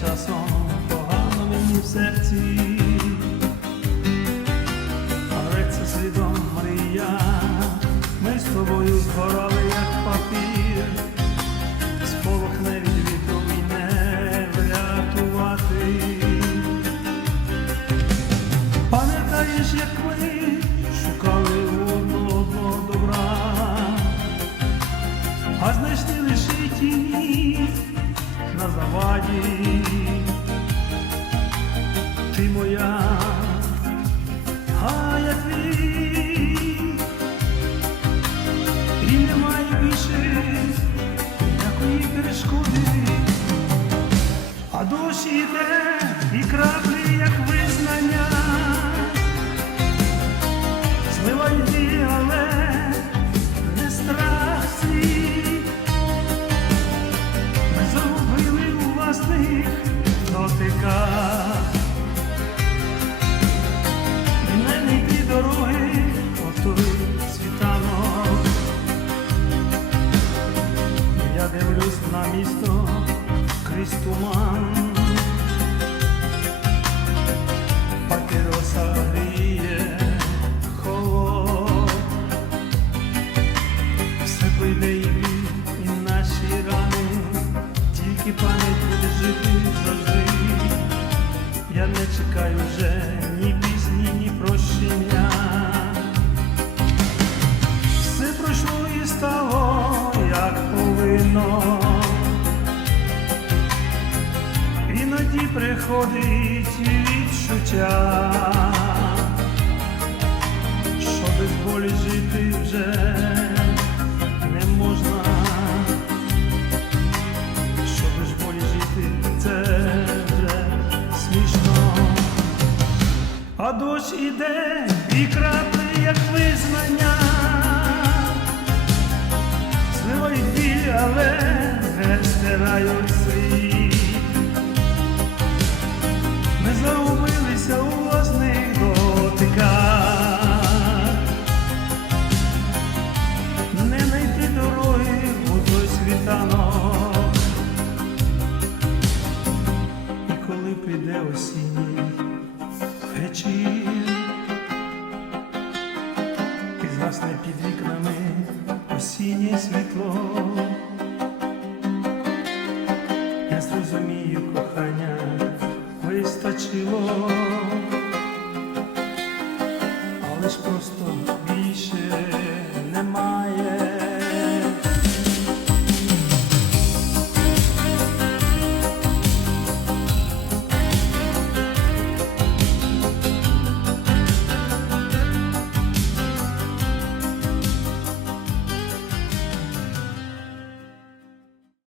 часом погано мені в серці, але це слідом мрія, ми з тобою згорали, як папір, сполохне від вітру і не врятувати. Пам'ятаєш, як ми шукали одного добра, а знайшли лише тіні на заваді. Ти моя, а твій, і немає більше ніякої перешкоди, а дощ іде і краплі, І не знайти дороги, отой світанок. Я дивлюсь на місто крізь туман. Папіроса гріє холод. Все прийде і наші рани, тільки пам'ять жити завжди. Я не чекаю вже ні пісні, ні прощення. Все пройшло і стало, як повинно. Іноді приходить відчуття, що без болі жити вже а дощ іде і краплі, як визнання, зливають біль, але не стирають слід. Ми загубилися у власних дотиках, не знайти дороги у той світанок. І коли прийде осінній вечір, і згасне під вікнами осіннє світло. Я зрозумію кохання вистачило, але ж просто